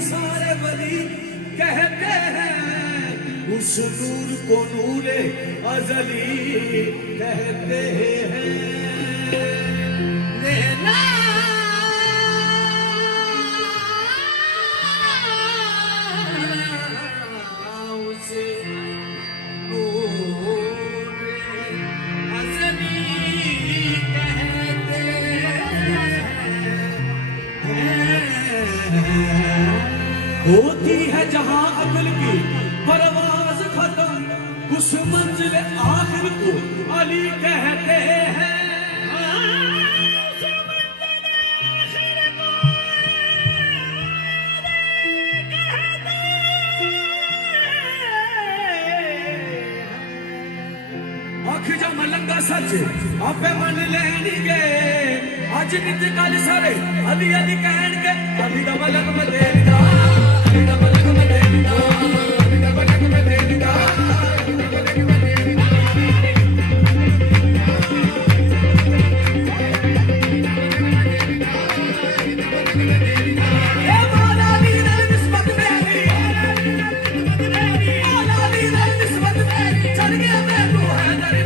सारे वली कहते हैं, उस नूर को नूरे अजली कहते हैं। होती है जहां अकल की परवाज खत्म, उस मंजिल आखिर को अली कहते हैं। अख जा मलंगा सच आपे मन लेंगे, अज नित कल सारे अली अली कहणगे। अली दा मलंग में देगा, अली दा मलंग में देगा, अली दा मलंग में देगा, अली दा मलंग में देगा। ए मौला दी निस्बत मेरी, मौला दी निस्बत मेरी, चढ़ गया मैं तू है दर।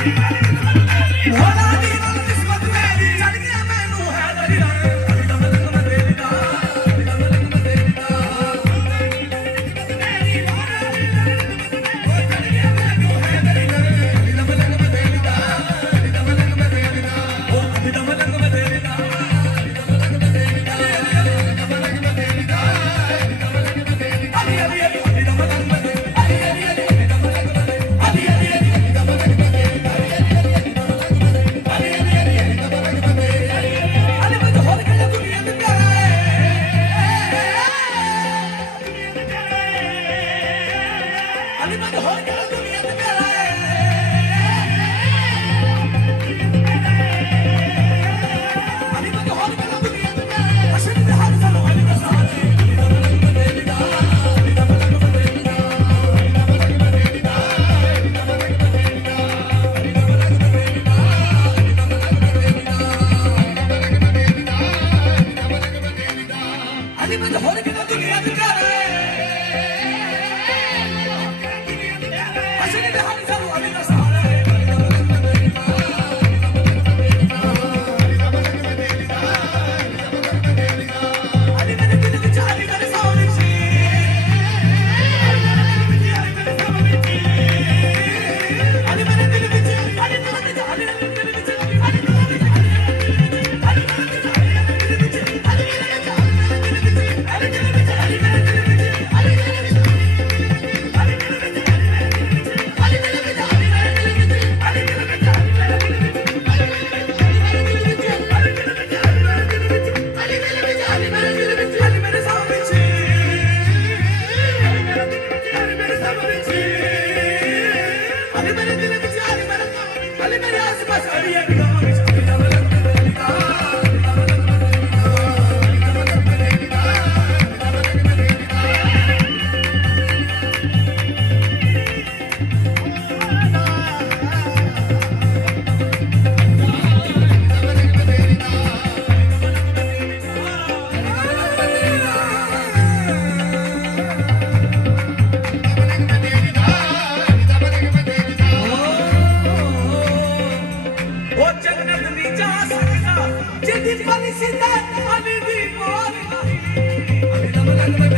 भोला दी नाल किस्मत मेरी चढ़ गया मैनू है दरिया अभी दा मलंग मैं तेरी दा अभी दा मलंग मैं तेरी दा मेरी भोला दी वो चढ़ गया मैनू है दरिया अभी दा मलंग मैं तेरी दा अभी दा मलंग मैं तेरी दा ओ अभी दा मलंग मैं तेरी दा अभी दा मलंग मैं तेरी दा अभी दा मलंग मैं तेरी दा अभी दा मलंग मैं तेरी दा अभी अभी अभी दा मलंग मैं तेरी अभी अभी अभी दा मलंग मैं तेरी अभी अभी अभी दा मलंग मैं तेरी जिंदी पानी सीता अभी भी मोर नहीं अभी दा मलंग मैं